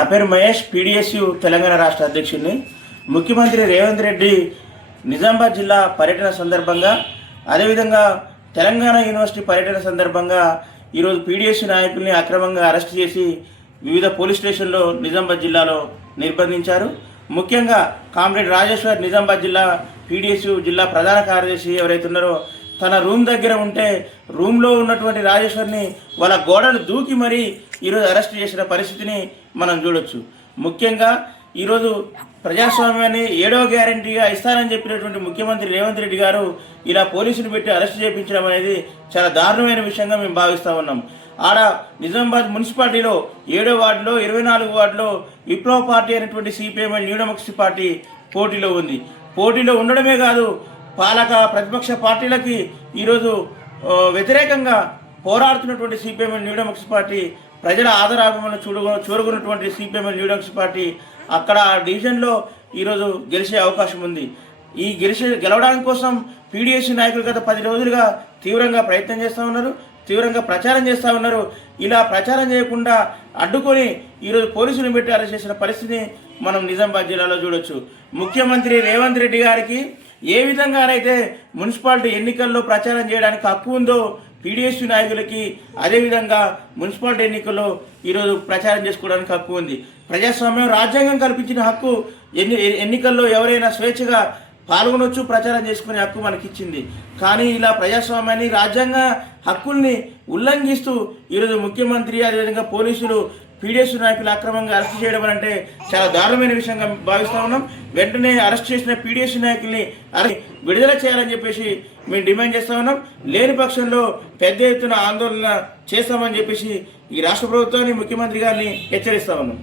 నా పేరు మహేష్, పీడీఎస్యు తెలంగాణ రాష్ట్ర అధ్యక్షుడిని. ముఖ్యమంత్రి రేవంత్ రెడ్డి నిజామాబాద్ జిల్లా పర్యటన సందర్భంగా, అదేవిధంగా తెలంగాణ యూనివర్సిటీ పర్యటన సందర్భంగా ఈరోజు పీడీఎస్యు నాయకుల్ని అక్రమంగా అరెస్ట్ చేసి వివిధ పోలీస్ స్టేషన్లో నిజామాబాద్ జిల్లాలో నిర్బంధించారు. ముఖ్యంగా కామ్రేడ్ రాజేశ్వర్ నిజామాబాద్ జిల్లా పీడీఎస్యు జిల్లా ప్రధాన కార్యదర్శి ఎవరైతే ఉన్నారో తన రూమ్ దగ్గర ఉంటే రూమ్లో ఉన్నటువంటి రాజేశ్వర్ని వాళ్ళ గోడలు దూకి మరీ ఈరోజు అరెస్ట్ చేసిన పరిస్థితిని మనం చూడొచ్చు. ముఖ్యంగా ఈరోజు ప్రజాస్వామ్యాన్ని 7వ గ్యారంటీగా ఇస్తానని చెప్పినటువంటి ముఖ్యమంత్రి రేవంత్ రెడ్డి గారు ఇలా పోలీసులు పెట్టి అరెస్ట్ చేయించడం అనేది చాలా దారుణమైన విషయంగా మేము భావిస్తూ ఉన్నాం. ఆడ నిజామాబాద్ మున్సిపాలిటీలో 7వ వార్డులో 24వ వార్డులో విప్లవ పార్టీ అనేటువంటి సిపిఎం న్యూ డెమోక్రసీ పార్టీ పోటీలో ఉంది. పోటీలో ఉండడమే కాదు, పాలక ప్రతిపక్ష పార్టీలకి ఈరోజు వ్యతిరేకంగా పోరాడుతున్నటువంటి సిపిఎం న్యూ డెమోక్రసీ పార్టీ, ప్రజల ఆదరాభిమానులు చూరుకున్నటువంటి సిపిఎం న్యూ డెమోక్రసీ పార్టీ అక్కడ డివిజన్లో ఈరోజు గెలిచే అవకాశం ఉంది. ఈ గెలవడానికి కోసం పీడీఎస్యూ నాయకులు గత 10 రోజులుగా తీవ్రంగా ప్రయత్నం చేస్తూ ఉన్నారు, తీవ్రంగా ప్రచారం చేస్తూ ఉన్నారు. ఇలా ప్రచారం చేయకుండా అడ్డుకొని ఈరోజు పోలీసులను పెట్టి అరెస్ట్ చేసిన పరిస్థితిని మనం నిజామాబాద్ జిల్లాలో చూడొచ్చు. ముఖ్యమంత్రి రేవంత్ రెడ్డి గారికి ఏ విధంగానైతే మున్సిపాలిటీ ఎన్నికల్లో ప్రచారం చేయడానికి హక్కు ఉందో పీడీఎస్యూ నాయకులకి అదేవిధంగా మున్సిపాలిటీ ఎన్నికల్లో ఈరోజు ప్రచారం చేసుకోవడానికి హక్కు ఉంది. ప్రజాస్వామ్యం రాజ్యాంగం కల్పించిన హక్కు. ఎన్నికల్లో ఎవరైనా స్వేచ్ఛగా పాల్గొనవచ్చు, ప్రచారం చేసుకునే హక్కు మనకిచ్చింది. కానీ ఇలా ప్రజాస్వామ్యాన్ని, రాజ్యాంగ హక్కుల్ని ఉల్లంఘిస్తూ ఈరోజు ముఖ్యమంత్రి అదేవిధంగా పోలీసులు పీడీఎస్యూ నాయకులు అక్రమంగా అరెస్ట్ చేయడం అంటే చాలా దారుణమైన విషయంగా భావిస్తూ ఉన్నాం. వెంటనే అరెస్ట్ చేసిన పీడీఎస్యూ నాయకుల్ని విడుదల చేయాలని చెప్పేసి మేము డిమాండ్ చేస్తూ ఉన్నాం. లేని పక్షంలో పెద్ద ఎత్తున ఆందోళన చేస్తామని చెప్పేసి ఈ రాష్ట్ర ప్రభుత్వాన్ని, ముఖ్యమంత్రి గారిని హెచ్చరిస్తా ఉన్నాం.